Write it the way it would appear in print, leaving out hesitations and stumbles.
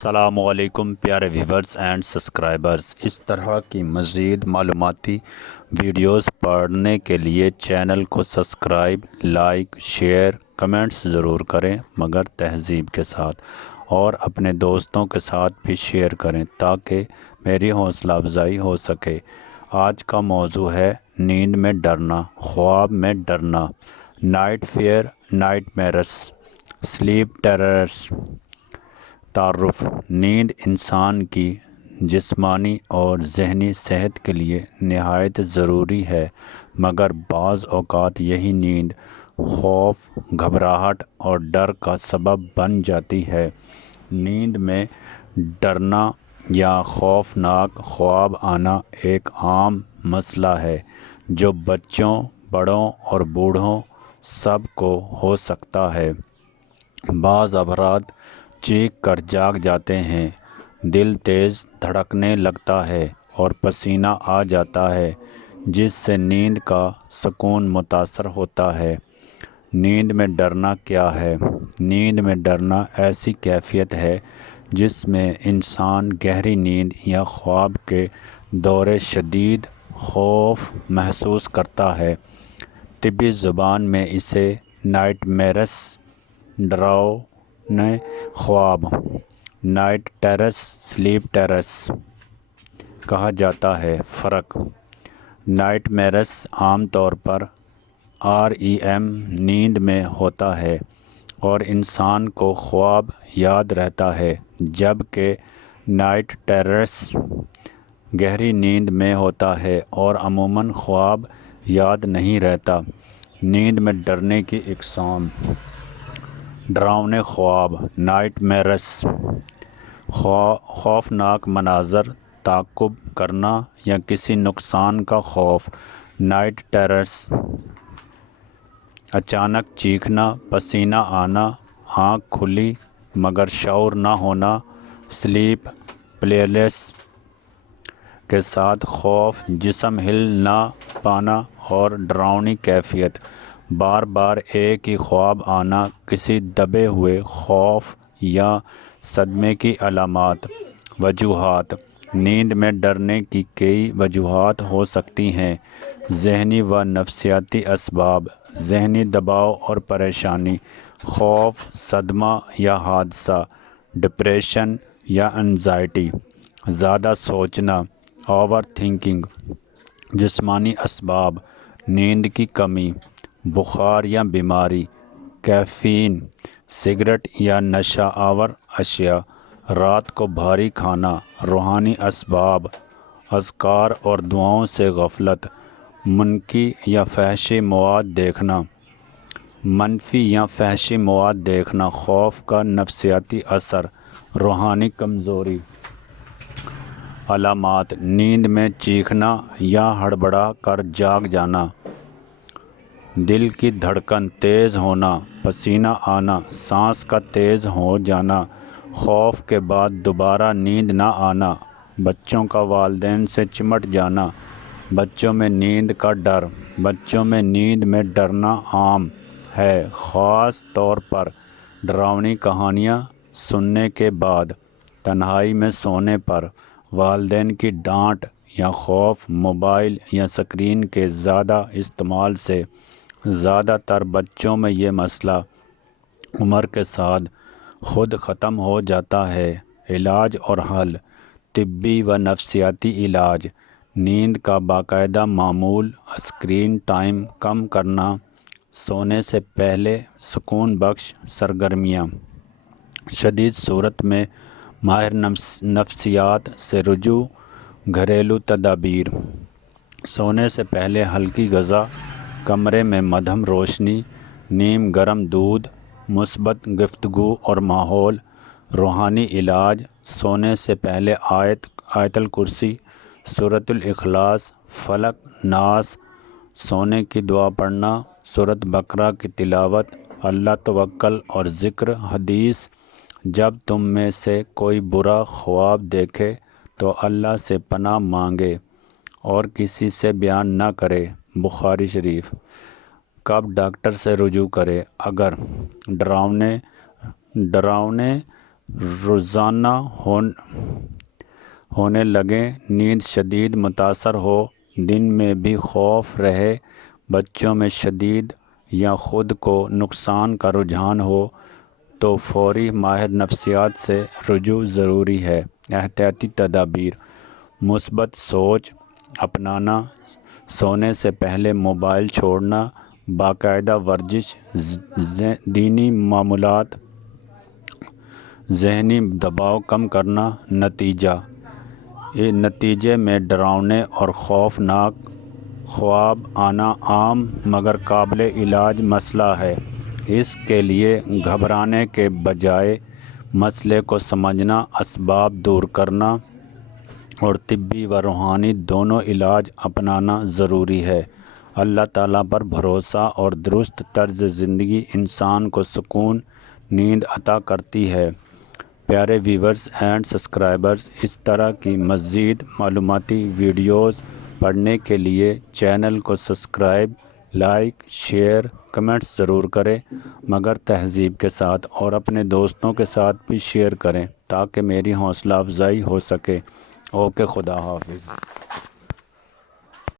السلام علیکم پیارے ویورز اینڈ سبسکرائبرز۔ اس طرح کی مزید معلوماتی ویڈیوز پڑھنے کے لیے چینل کو سبسکرائب، لائک، شیئر، کمنٹس ضرور کریں مگر تہذیب کے ساتھ، اور اپنے دوستوں کے ساتھ بھی شیئر کریں تاکہ میری حوصلہ افزائی ہو سکے۔ آج کا موضوع ہے نیند میں ڈرنا، خواب میں ڈرنا، night fear, nightmares, sleep terrors. تعارف۔ نیند انسان کی جسمانی اور ذہنی صحت کے لیے نہایت ضروری ہے، مگر بعض اوقات یہی نیند خوف، گھبراہٹ اور ڈر کا سبب بن جاتی ہے۔ نیند میں ڈرنا یا خوفناک خواب آنا ایک عام مسئلہ ہے جو بچوں، بڑوں اور بوڑھوں سب کو ہو سکتا ہے۔ بعض افراد چیخ کر جاگ جاتے ہیں، دل تیز دھڑکنے لگتا ہے اور پسینہ آ جاتا ہے، جس سے نیند کا سکون متاثر ہوتا ہے۔ نیند میں ڈرنا کیا ہے؟ نیند میں ڈرنا ایسی کیفیت ہے جس میں انسان گہری نیند یا خواب کے دورے شدید خوف محسوس کرتا ہے۔ طبی زبان میں اسے نائٹ میرس، ڈراؤنے خواب، نائٹ ٹیرس، سلیپ ٹیرس کہا جاتا ہے۔ فرق۔ نائٹ میرس عام طور پر REM نیند میں ہوتا ہے اور انسان کو خواب یاد رہتا ہے، جبکہ نائٹ ٹیرس گہری نیند میں ہوتا ہے اور عموماً خواب یاد نہیں رہتا۔ نیند میں ڈرنے کی اقسام۔ ڈراؤنے خواب، نائٹ میرس، خوفناک مناظر، تعقب کرنا یا کسی نقصان کا خوف۔ نائٹ ٹیرس، اچانک چیخنا، پسینہ آنا، آنکھ کھلی مگر شعور نہ ہونا۔ سلیپ پیرالائسس کے ساتھ خوف، جسم ہل نہ پانا اور ڈراؤنی کیفیت۔ بار بار ایک ہی خواب آنا، کسی دبے ہوئے خوف یا صدمے کی علامات۔ وجوہات۔ نیند میں ڈرنے کی کئی وجوہات ہو سکتی ہیں۔ ذہنی و نفسیاتی اسباب۔ ذہنی دباؤ اور پریشانی، خوف، صدمہ یا حادثہ، ڈپریشن یا انزائٹی، زیادہ سوچنا، اوور تھنکنگ۔ جسمانی اسباب، نیند کی کمی، بخار یا بیماری، کیفین، سگریٹ یا نشہ آور اشیاء، رات کو بھاری کھانا۔ روحانی اسباب، اذکار اور دعاؤں سے غفلت، منفی یا فحشی مواد دیکھنا۔ منفی یا فحشی مواد دیکھنا، خوف کا نفسیاتی اثر، روحانی کمزوری۔ علامات۔ نیند میں چیخنا یا ہڑبڑا کر جاگ جانا، دل کی دھڑکن تیز ہونا، پسینہ آنا، سانس کا تیز ہو جانا، خوف کے بعد دوبارہ نیند نہ آنا، بچوں کا والدین سے چمٹ جانا۔ بچوں میں نیند کا ڈر۔ بچوں میں نیند میں ڈرنا عام ہے، خاص طور پر ڈراؤنی کہانیاں سننے کے بعد، تنہائی میں سونے پر، والدین کی ڈانٹ یا خوف، موبائل یا اسکرین کے زیادہ استعمال سے۔ زیادہ تر بچوں میں یہ مسئلہ عمر کے ساتھ خود ختم ہو جاتا ہے۔ علاج اور حل۔ طبی و نفسیاتی علاج۔ نیند کا باقاعدہ معمول، اسکرین ٹائم کم کرنا، سونے سے پہلے سکون بخش سرگرمیاں۔ شدید صورت میں ماہر نفسیات سے رجوع۔ گھریلو تدابیر۔ سونے سے پہلے ہلکی غذا، کمرے میں مدھم روشنی، نیم گرم دودھ، مثبت گفتگو اور ماحول۔ روحانی علاج۔ سونے سے پہلے آیت الکرسی، سورۃ الاخلاص، فلق، ناس، سونے کی دعا پڑھنا، سورۃ بقرہ کی تلاوت، اللہ توکل اور ذکر۔ حدیث: جب تم میں سے کوئی برا خواب دیکھے تو اللہ سے پناہ مانگے اور کسی سے بیان نہ کرے۔ بخاری شریف۔ کب ڈاکٹر سے رجوع کرے؟ اگر ڈراؤنے روزانہ ہونے لگیں، نیند شدید متاثر ہو، دن میں بھی خوف رہے، بچوں میں شدید یا خود کو نقصان کا رجحان ہو تو فوری ماہر نفسیات سے رجوع ضروری ہے۔ احتیاطی تدابیر: مثبت سوچ اپنانا، سونے سے پہلے موبائل چھوڑنا، باقاعدہ ورزش، دینی معمولات، ذہنی دباؤ کم کرنا۔ نتیجے میں ڈراؤنے اور خوفناک خواب آنا عام مگر قابل علاج مسئلہ ہے۔ اس کے لیے گھبرانے کے بجائے مسئلے کو سمجھنا، اسباب دور کرنا اور طبی و روحانی دونوں علاج اپنانا ضروری ہے۔ اللہ تعالیٰ پر بھروسہ اور درست طرز زندگی انسان کو سکون، نیند عطا کرتی ہے۔ پیارے ویورز اینڈ سبسکرائبرز، اس طرح کی مزید معلوماتی ویڈیوز پڑھنے کے لیے چینل کو سبسکرائب، لائک، شیئر، کمنٹس ضرور کریں مگر تہذیب کے ساتھ، اور اپنے دوستوں کے ساتھ بھی شیئر کریں تاکہ میری حوصلہ افزائی ہو سکے۔ اوکے، خدا حافظ۔